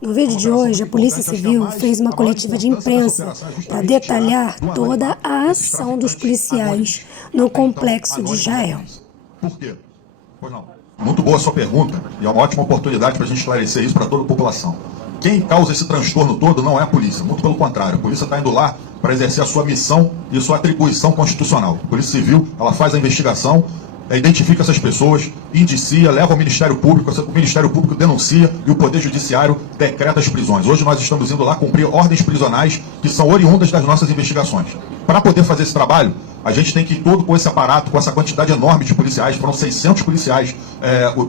No vídeo de hoje, a Polícia Civil fez uma coletiva de imprensa para detalhar toda a ação dos policiais no complexo de Israel. Por quê? Pois não. Muito boa a sua pergunta, e é uma ótima oportunidade para a gente esclarecer isso para toda a população. Quem causa esse transtorno todo não é a polícia, muito pelo contrário. A polícia está indo lá para exercer a sua missão e sua atribuição constitucional. A Polícia Civil, ela faz a investigação, identifica essas pessoas, indicia, leva ao Ministério Público, o Ministério Público denuncia e o Poder Judiciário decreta as prisões. Hoje nós estamos indo lá cumprir ordens prisionais que são oriundas das nossas investigações. Para poder fazer esse trabalho, a gente tem que ir todo com esse aparato, com essa quantidade enorme de policiais, foram 600 policiais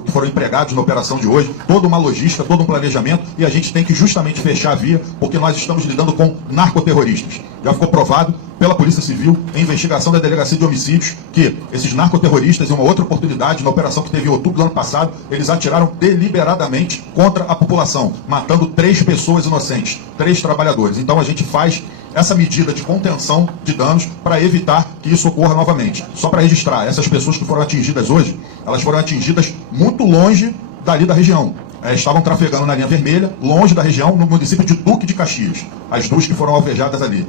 que foram empregados na operação de hoje, toda uma logística, todo um planejamento, e a gente tem que justamente fechar a via, porque nós estamos lidando com narcoterroristas. Já ficou provado pela Polícia Civil, em investigação da Delegacia de Homicídios, que esses narcoterroristas, em uma outra oportunidade, na operação que teve em outubro do ano passado, eles atiraram deliberadamente contra a população, matando 3 pessoas inocentes, 3 trabalhadores. Então a gente faz essa medida de contenção de danos para evitar que isso ocorra novamente. Só para registrar, essas pessoas que foram atingidas hoje, elas foram atingidas muito longe dali da região. Estavam trafegando na linha vermelha, longe da região, no município de Duque de Caxias. As 2 que foram alvejadas ali.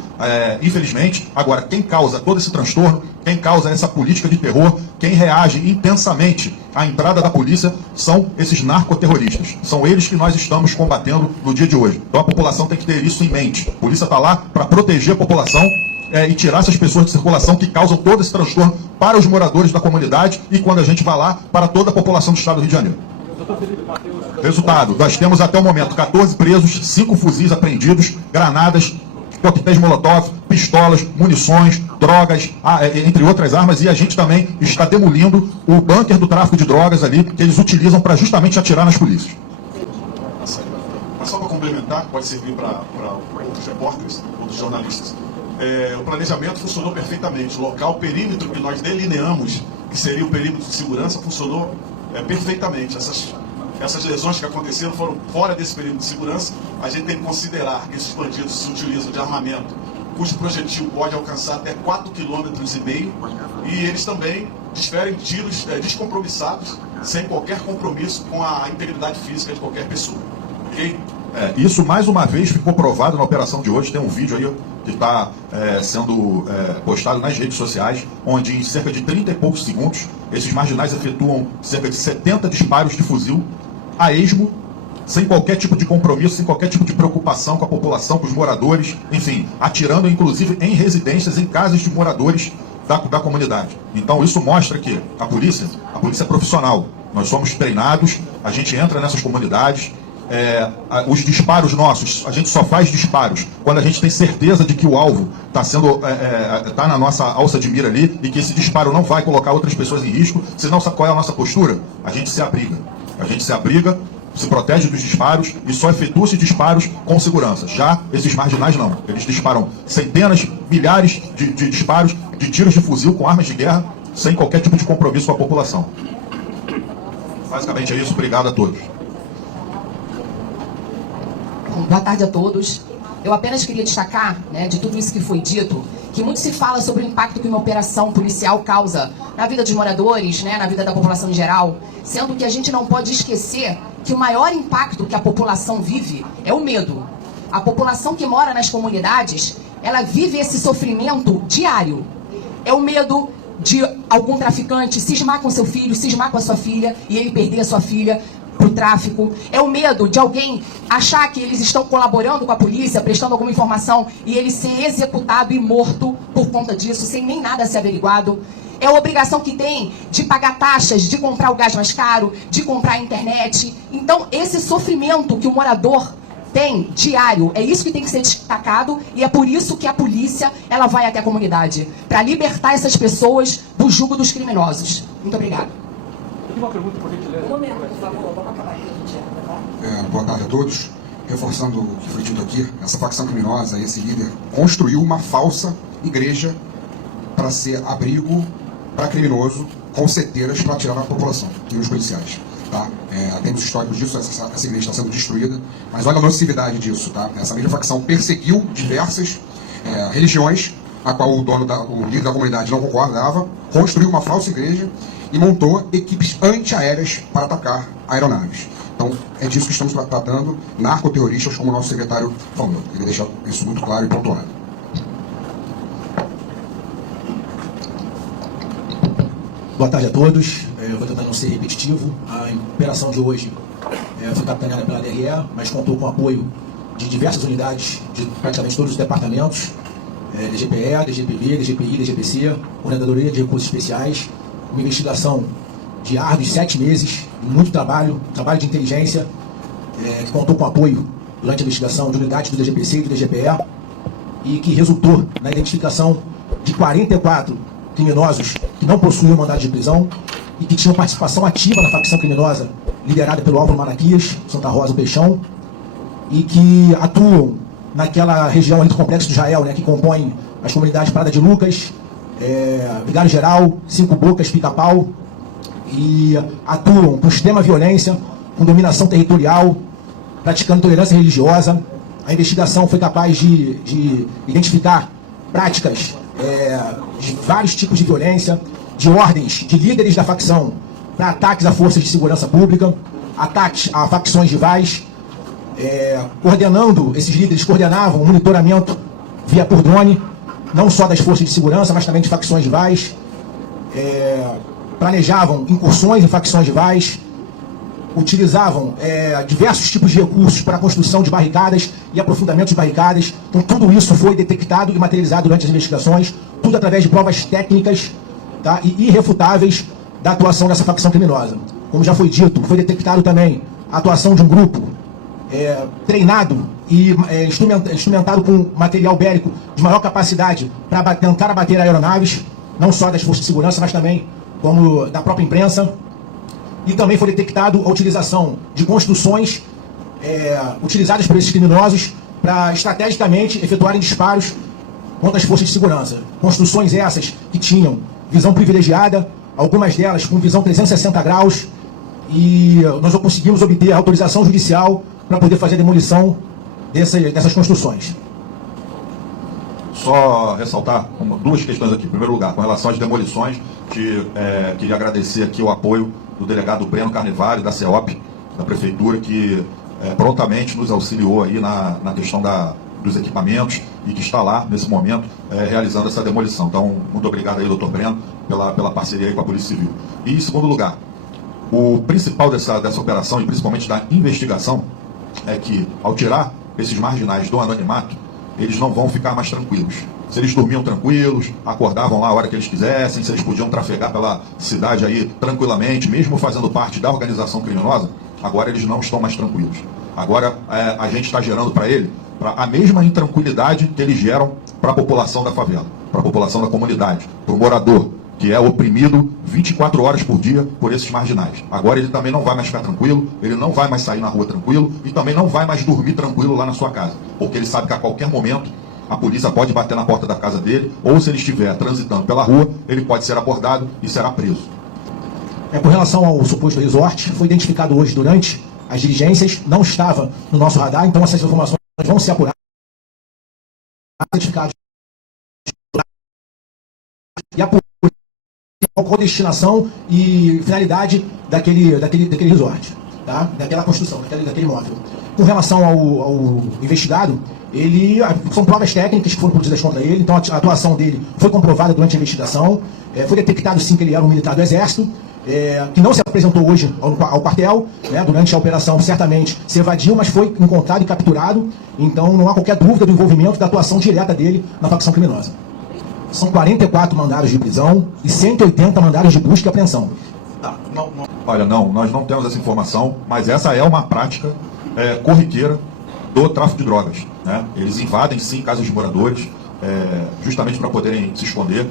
Infelizmente, agora, quem causa todo esse transtorno, quem causa essa política de terror, quem reage intensamente à entrada da polícia, são esses narcoterroristas. São eles que nós estamos combatendo no dia de hoje. Então a população tem que ter isso em mente. A polícia está lá para proteger a população e tirar essas pessoas de circulação que causam todo esse transtorno para os moradores da comunidade e, quando a gente vai lá, para toda a população do estado do Rio de Janeiro. Resultado, nós temos até o momento 14 presos, 5 fuzis apreendidos, granadas, coquetéis molotov, pistolas, munições, drogas, entre outras armas, e a gente também está demolindo o bunker do tráfico de drogas ali, que eles utilizam para justamente atirar nas polícias. Mas só para complementar, pode servir para outros repórteres, outros jornalistas. O planejamento funcionou perfeitamente. O local, o perímetro que nós delineamos, que seria o perímetro de segurança, funcionou perfeitamente. Essas lesões que aconteceram foram fora desse perímetro de segurança. A gente tem que considerar que esses bandidos se utilizam de armamento cujo projetil pode alcançar até 4,5 km, e eles também desferem tiros descompromissados, sem qualquer compromisso com a integridade física de qualquer pessoa. Ok? Isso mais uma vez ficou provado na operação de hoje. Tem um vídeo aí que está sendo postado nas redes sociais, onde em cerca de 30 e poucos segundos esses marginais efetuam cerca de 70 disparos de fuzil a esmo, sem qualquer tipo de compromisso, sem qualquer tipo de preocupação com a população, com os moradores, enfim, atirando inclusive em residências, em casas de moradores da comunidade. Então isso mostra que a polícia é profissional. Nós somos treinados, a gente entra nessas comunidades. Os disparos nossos, a gente só faz disparos quando a gente tem certeza de que o alvo está na nossa alça de mira ali e que esse disparo não vai colocar outras pessoas em risco. Senão, qual é a nossa postura? A gente se abriga. A gente se abriga, se protege dos disparos e só efetua esses disparos com segurança. Já esses marginais não. Eles disparam centenas, milhares de disparos, de tiros de fuzil com armas de guerra, sem qualquer tipo de compromisso com a população. Basicamente é isso. Obrigado a todos. Boa tarde a todos. Eu apenas queria destacar, de tudo isso que foi dito, que muito se fala sobre o impacto que uma operação policial causa na vida dos moradores, na vida da população em geral, sendo que a gente não pode esquecer que o maior impacto que a população vive é o medo. A população que mora nas comunidades, ela vive esse sofrimento diário. É o medo de algum traficante cismar com seu filho, cismar com a sua filha e ele perder a sua filha para o tráfico. É o medo de alguém achar que eles estão colaborando com a polícia, prestando alguma informação, e ele ser executado e morto por conta disso, sem nem nada ser averiguado. É a obrigação que tem de pagar taxas, de comprar o gás mais caro, de comprar a internet. Então, esse sofrimento que o morador tem diário, é isso que tem que ser destacado, e é por isso que a polícia ela vai até a comunidade, para libertar essas pessoas do jugo dos criminosos. Muito obrigada. Uma pergunta, por gentileza. Um momento, por favor, vamos acabar aqui. Boa tarde a todos. Reforçando o que foi dito aqui, essa facção criminosa, esse líder, construiu uma falsa igreja para ser abrigo para criminoso, com seteiras para atirar na população e nos policiais. Tá? Temos históricos disso, essa igreja está sendo destruída, mas olha a nocividade disso. Tá? Essa mesma facção perseguiu diversas religiões, a qual o líder da comunidade não concordava, construiu uma falsa igreja e montou equipes antiaéreas para atacar aeronaves. Então, é disso que estamos tratando, narcoterroristas, como o nosso secretário falou. Queria deixar isso muito claro e pontuado. Boa tarde a todos. Eu vou tentar não ser repetitivo. A operação de hoje foi capitaneada pela DRE, mas contou com o apoio de diversas unidades de praticamente todos os departamentos, DGPE, DGPB, DGPI, DGPC, Coordenadoria de Recursos Especiais, uma investigação de árduos 7 meses, muito trabalho de inteligência, que contou com o apoio durante a investigação de unidades do DGPC e do DGPE, e que resultou na identificação de 44 criminosos que não possuíam mandado de prisão e que tinham participação ativa na facção criminosa liderada pelo Álvaro Malaquias, Santa Rosa, Peixão, e que atuam naquela região ali do Complexo de Israel, que compõe as comunidades Parada de Lucas, Vigário Geral, Cinco Bocas, Pica-Pau, e atuam com extrema violência, com dominação territorial, praticando intolerância religiosa. A investigação foi capaz de identificar práticas de vários tipos de violência, de ordens de líderes da facção para ataques a forças de segurança pública, ataques a facções rivais, esses líderes coordenavam o monitoramento via por drone, não só das forças de segurança, mas também de facções rivais, planejavam incursões em facções rivais, utilizavam diversos tipos de recursos para a construção de barricadas e aprofundamento de barricadas. Então tudo isso foi detectado e materializado durante as investigações, tudo através de provas técnicas, tá, e irrefutáveis da atuação dessa facção criminosa. Como já foi dito, foi detectado também a atuação de um grupo treinado e instrumentado com material bélico de maior capacidade para tentar abater aeronaves, não só das forças de segurança, mas também como da própria imprensa. E também foi detectado a utilização de construções utilizadas por esses criminosos para estrategicamente efetuarem disparos contra as forças de segurança. Construções essas que tinham visão privilegiada, algumas delas com visão 360 graus, e nós conseguimos obter a autorização judicial para poder fazer a demolição dessas construções. Só ressaltar duas questões aqui. Em primeiro lugar, com relação às demolições, queria agradecer aqui o apoio do delegado Breno Carnevale, da CEOP, da Prefeitura, que prontamente nos auxiliou aí na questão dos equipamentos e que está lá, nesse momento, realizando essa demolição. Então, muito obrigado aí, doutor Breno, pela parceria aí com a Polícia Civil. E, em segundo lugar, o principal dessa operação, e principalmente da investigação, é que, ao tirar esses marginais do anonimato, eles não vão ficar mais tranquilos. Se eles dormiam tranquilos, acordavam lá a hora que eles quisessem, se eles podiam trafegar pela cidade aí tranquilamente, mesmo fazendo parte da organização criminosa, agora eles não estão mais tranquilos. Agora a gente está gerando para a mesma intranquilidade que eles geram para a população da favela, para a população da comunidade, para o morador, que é oprimido 24 horas por dia por esses marginais. Agora ele também não vai mais ficar tranquilo, ele não vai mais sair na rua tranquilo e também não vai mais dormir tranquilo lá na sua casa, porque ele sabe que a qualquer momento a polícia pode bater na porta da casa dele, ou se ele estiver transitando pela rua, ele pode ser abordado e será preso. Com relação ao suposto resort, foi identificado hoje durante as diligências, não estava no nosso radar, então essas informações vão ser apuradas, identificadas e apuradas qual destinação e finalidade daquele resort, tá? Daquela construção, daquele imóvel. Com relação ao investigado, são provas técnicas que foram produzidas contra ele, então a atuação dele foi comprovada durante a investigação. Foi detectado sim que ele era um militar do Exército, que não se apresentou hoje ao quartel, durante a operação certamente se evadiu, mas foi encontrado e capturado, então não há qualquer dúvida do envolvimento da atuação direta dele na facção criminosa. São 44 mandados de prisão e 180 mandados de busca e apreensão. Olha, nós não temos essa informação, mas essa é uma prática corriqueira do tráfico de drogas. Eles invadem, sim, casas de moradores, justamente para poderem se esconder,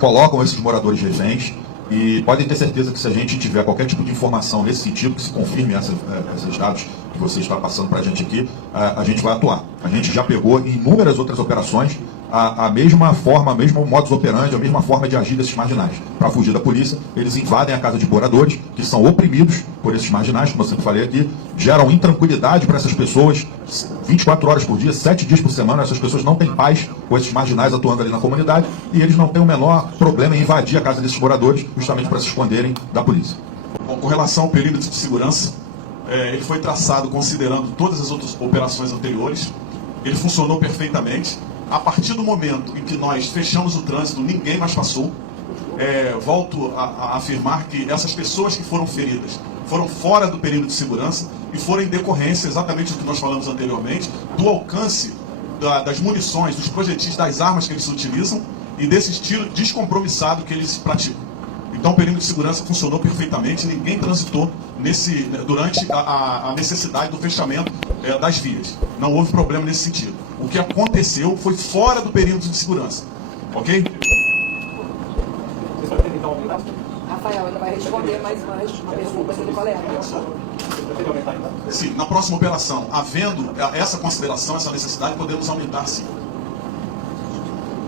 colocam esses moradores reféns, e podem ter certeza que se a gente tiver qualquer tipo de informação nesse sentido, que se confirme esses dados que você está passando para a gente aqui, a gente vai atuar. A gente já pegou em inúmeras outras operações a mesma forma, o mesmo modus operandi, a mesma forma de agir desses marginais. Para fugir da polícia, eles invadem a casa de moradores, que são oprimidos por esses marginais, como eu sempre falei aqui, geram intranquilidade para essas pessoas, 24 horas por dia, 7 dias por semana. Essas pessoas não têm paz com esses marginais atuando ali na comunidade, e eles não têm o menor problema em invadir a casa desses moradores, justamente para se esconderem da polícia. Bom, com relação ao perímetro de segurança, ele foi traçado considerando todas as outras operações anteriores, ele funcionou perfeitamente. A partir do momento em que nós fechamos o trânsito, ninguém mais passou. Volto a afirmar que essas pessoas que foram feridas foram fora do período de segurança e foram em decorrência exatamente do que nós falamos anteriormente, do alcance das munições, dos projetis, das armas que eles utilizam e desse estilo descompromissado que eles praticam. Então o perímetro de segurança funcionou perfeitamente, ninguém transitou durante a necessidade do fechamento das vias. Não houve problema nesse sentido. O que aconteceu foi fora do perímetro de segurança. Ok? Vocês pretendem então aumentar? Rafael, ainda vai responder mais uma pergunta que ele falou. Pretende aumentar ainda? Sim, na próxima operação, havendo essa consideração, essa necessidade, podemos aumentar sim.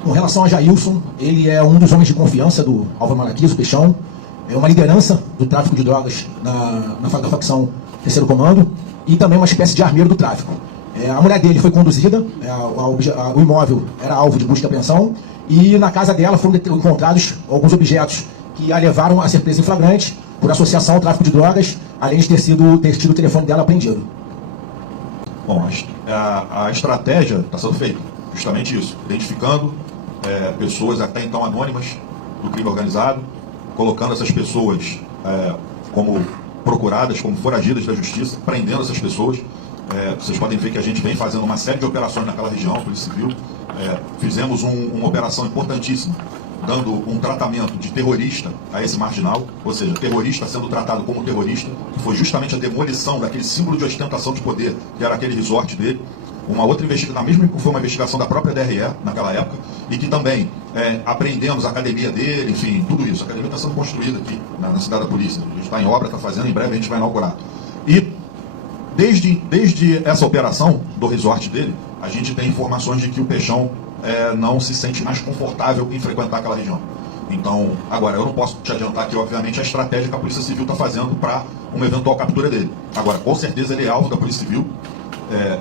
Com relação a Jailson, ele é um dos homens de confiança do Álvaro Malaquias, o Peixão. É uma liderança do tráfico de drogas da facção Terceiro Comando e também uma espécie de armeiro do tráfico. A mulher dele foi conduzida, o imóvel era alvo de busca e apreensão e na casa dela foram encontrados alguns objetos que a levaram a ser presa em flagrante por associação ao tráfico de drogas, além de ter tido o telefone dela apreendido. Bom, a estratégia está sendo feita, justamente isso, identificando pessoas até então anônimas do crime organizado, colocando essas pessoas como procuradas, como foragidas da justiça, prendendo essas pessoas. Vocês podem ver que a gente vem fazendo uma série de operações naquela região, Polícia Civil. Fizemos uma operação importantíssima, dando um tratamento de terrorista a esse marginal, ou seja, terrorista sendo tratado como terrorista, que foi justamente a demolição daquele símbolo de ostentação de poder, que era aquele resort dele. Uma outra investigação, mesmo que foi uma investigação da própria DRE naquela época, e que também apreendemos a academia dele, enfim, tudo isso. A academia está sendo construída aqui na cidade da polícia. A gente está em obra, está fazendo, em breve a gente vai inaugurar. E desde essa operação do resort dele, a gente tem informações de que o Peixão não se sente mais confortável em frequentar aquela região. Então, agora, eu não posso te adiantar aqui, obviamente, a estratégia que a Polícia Civil está fazendo para uma eventual captura dele. Agora, com certeza ele é alvo da Polícia Civil.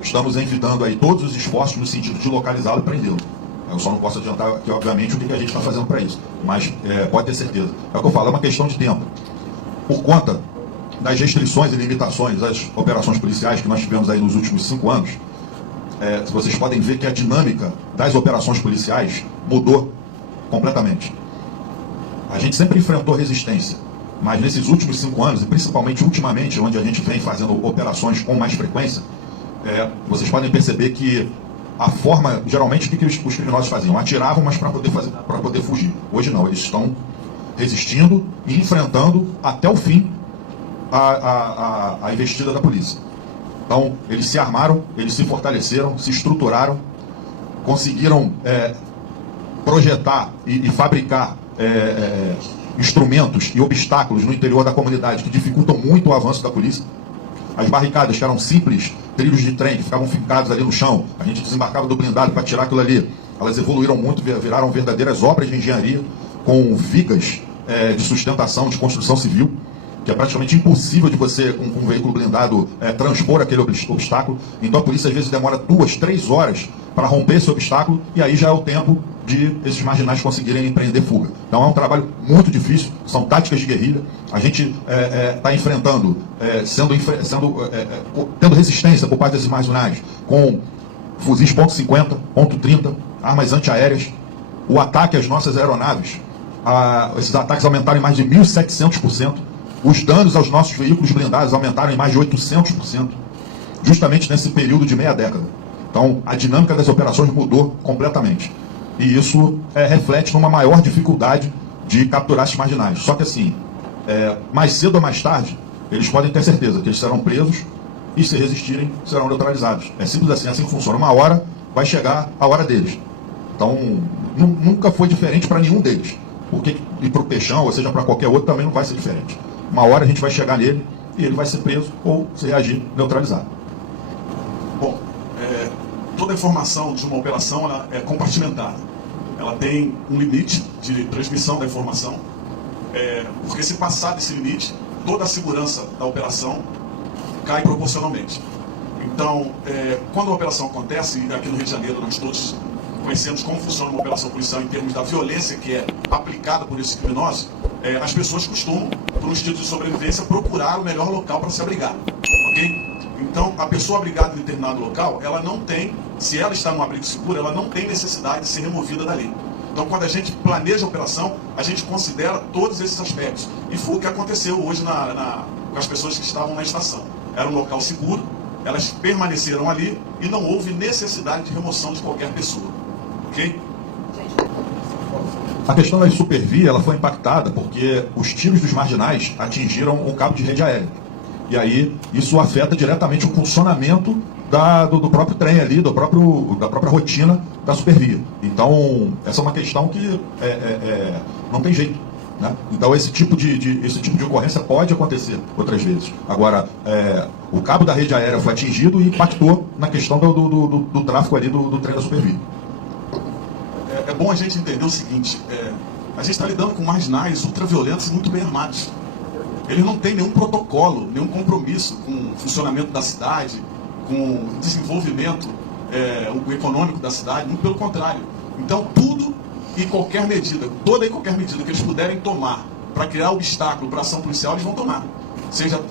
Estamos envidando aí todos os esforços no sentido de localizá-lo e prendê-lo. Eu só não posso adiantar aqui, obviamente, o que a gente está fazendo para isso. Mas pode ter certeza. É o que eu falo, é uma questão de tempo. Por conta das restrições e limitações das operações policiais que nós tivemos aí nos últimos 5 anos, vocês podem ver que a dinâmica das operações policiais mudou completamente. A gente sempre enfrentou resistência, mas nesses últimos 5 anos, e principalmente ultimamente, onde a gente vem fazendo operações com mais frequência, vocês podem perceber que a forma, geralmente, o que os criminosos faziam? Atiravam, mas para poder fugir. Hoje não, eles estão resistindo e enfrentando até o fim a investida da polícia. Então, eles se armaram, eles se fortaleceram, se estruturaram, conseguiram projetar e fabricar instrumentos e obstáculos no interior da comunidade que dificultam muito o avanço da polícia. As barricadas, que eram simples trilhos de trem, que ficavam fincados ali no chão, a gente desembarcava do blindado para tirar aquilo ali. Elas evoluíram muito, viraram verdadeiras obras de engenharia, com vigas de sustentação, de construção civil, que é praticamente impossível de você, com um veículo blindado, transpor aquele obstáculo. Então a polícia às vezes demora 2, 3 horas para romper esse obstáculo, e aí já é o tempo de esses marginais conseguirem empreender fuga. Então é um trabalho muito difícil, são táticas de guerrilha. A gente está enfrentando, tendo resistência por parte desses marginais, com fuzis .50, .30, armas antiaéreas, o ataque às nossas aeronaves. Esses ataques aumentaram em mais de 1.700%. Os danos aos nossos veículos blindados aumentaram em mais de 800%, justamente nesse período de meia década. Então, a dinâmica das operações mudou completamente. E isso reflete numa maior dificuldade de capturar esses marginais. Só que assim, mais cedo ou mais tarde, eles podem ter certeza que eles serão presos e, se resistirem, serão neutralizados. É simples assim, assim que funciona. Uma hora vai chegar a hora deles. Então, nunca foi diferente para nenhum deles. E para o Peixão, ou seja, para qualquer outro, também não vai ser diferente. Uma hora a gente vai chegar nele e ele vai ser preso ou, se reagir, neutralizado. Bom, toda a informação de uma operação ela é compartimentada. Ela tem um limite de transmissão da informação, porque se passar desse limite, toda a segurança da operação cai proporcionalmente. Então, quando a operação acontece, e aqui no Rio de Janeiro nós todos conhecemos como funciona uma operação policial em termos da violência que é aplicada por esses criminosos, as pessoas costumam, por um instinto de sobrevivência, procurar o melhor local para se abrigar. ok? Então, a pessoa abrigada em determinado local, ela não tem, se ela está num abrigo seguro, ela não tem necessidade de ser removida dali. Então, quando a gente planeja a operação, a gente considera todos esses aspectos. E foi o que aconteceu hoje com as pessoas que estavam na estação. Era um local seguro, elas permaneceram ali e não houve necessidade de remoção de qualquer pessoa. Ok? A questão da supervia, ela foi impactada porque os tiros dos marginais atingiram um cabo de rede aérea. E aí, isso afeta diretamente o funcionamento do próprio trem ali, da própria rotina da supervia. Então, essa é uma questão que não tem jeito, né? Então, esse tipo de ocorrência pode acontecer outras vezes. Agora, o cabo da rede aérea foi atingido e impactou na questão do tráfego ali do trem da supervia. É bom a gente entender o seguinte, a gente está lidando com marginais ultraviolentos e muito bem armados. Eles não têm nenhum protocolo, nenhum compromisso com o funcionamento da cidade, com o desenvolvimento econômico da cidade, muito pelo contrário. Então, tudo e qualquer medida, toda e qualquer medida que eles puderem tomar para criar obstáculo para a ação policial, eles vão tomar. Seja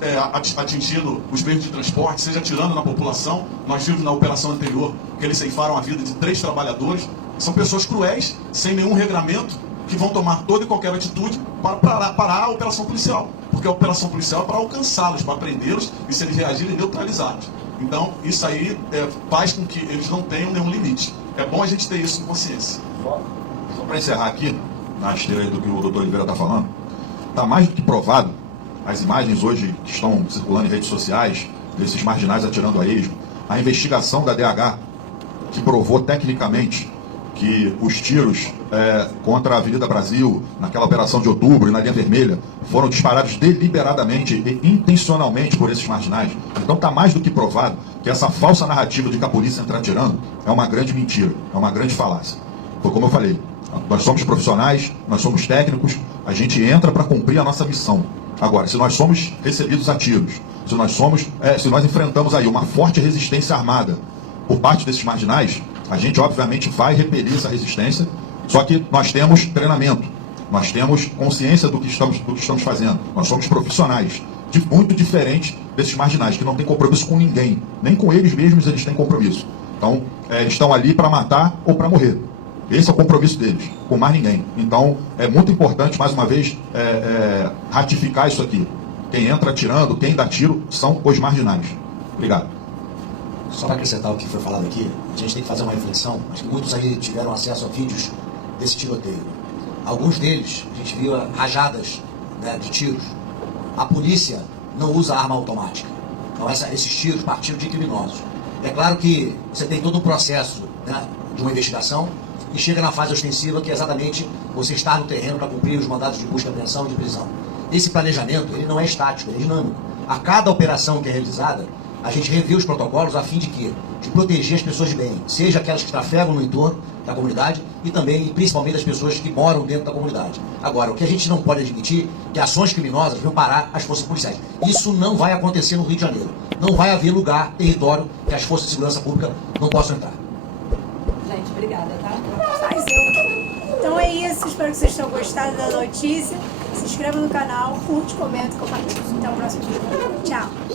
atingindo os meios de transporte, seja atirando na população. Nós vimos na operação anterior que eles ceifaram a vida de 3 trabalhadores. São pessoas cruéis, sem nenhum regramento, que vão tomar toda e qualquer atitude para parar a operação policial. Porque a operação policial é para alcançá-los, para prendê-los e, se eles reagirem, neutralizá-los. Então, isso aí faz com que eles não tenham nenhum limite. É bom a gente ter isso em consciência. Só para encerrar aqui, na esteira do que o doutor Oliveira está falando, está mais do que provado, as imagens hoje que estão circulando em redes sociais, desses marginais atirando a esmo, a investigação da DH, que provou tecnicamente que os tiros contra a Avenida Brasil, naquela operação de outubro e na linha vermelha, foram disparados deliberadamente e intencionalmente por esses marginais. Então está mais do que provado que essa falsa narrativa de que a polícia entra atirando é uma grande mentira, é uma grande falácia. Foi como eu falei, nós somos profissionais, nós somos técnicos, a gente entra para cumprir a nossa missão. Agora, se nós somos recebidos a tiros, se nós enfrentamos aí uma forte resistência armada por parte desses marginais, a gente obviamente vai repelir essa resistência, só que nós temos treinamento, nós temos consciência do que estamos fazendo, nós somos profissionais, muito diferente desses marginais, que não têm compromisso com ninguém, nem com eles mesmos eles têm compromisso. Então, eles estão ali para matar ou para morrer. Esse é o compromisso deles, com mais ninguém. Então, é muito importante, mais uma vez, ratificar isso aqui. Quem entra atirando, quem dá tiro, são os marginais. Obrigado. Só para acrescentar o que foi falado aqui, a gente tem que fazer uma reflexão. Acho que muitos aí tiveram acesso a vídeos desse tiroteio. Alguns deles, a gente viu rajadas, né, de tiros. A polícia não usa arma automática. Então esses tiros partiram de criminosos. É claro que você tem todo um processo, né, de uma investigação e chega na fase ostensiva, que é exatamente você estar no terreno para cumprir os mandados de busca, apreensão e de prisão. Esse planejamento, ele não é estático, ele é dinâmico. A cada operação que é realizada, a gente revê os protocolos a fim de quê? De proteger as pessoas de bem, seja aquelas que trafegam no entorno da comunidade e também, principalmente, as pessoas que moram dentro da comunidade. Agora, o que a gente não pode admitir é que ações criminosas venham parar as forças policiais. Isso não vai acontecer no Rio de Janeiro. Não vai haver lugar, território, que as forças de segurança pública não possam entrar. Gente, obrigada, tá? Faz eu. Então é isso, espero que vocês tenham gostado da notícia. Se inscreva no canal, curte, comenta, compartilha. Até o próximo vídeo. Tchau.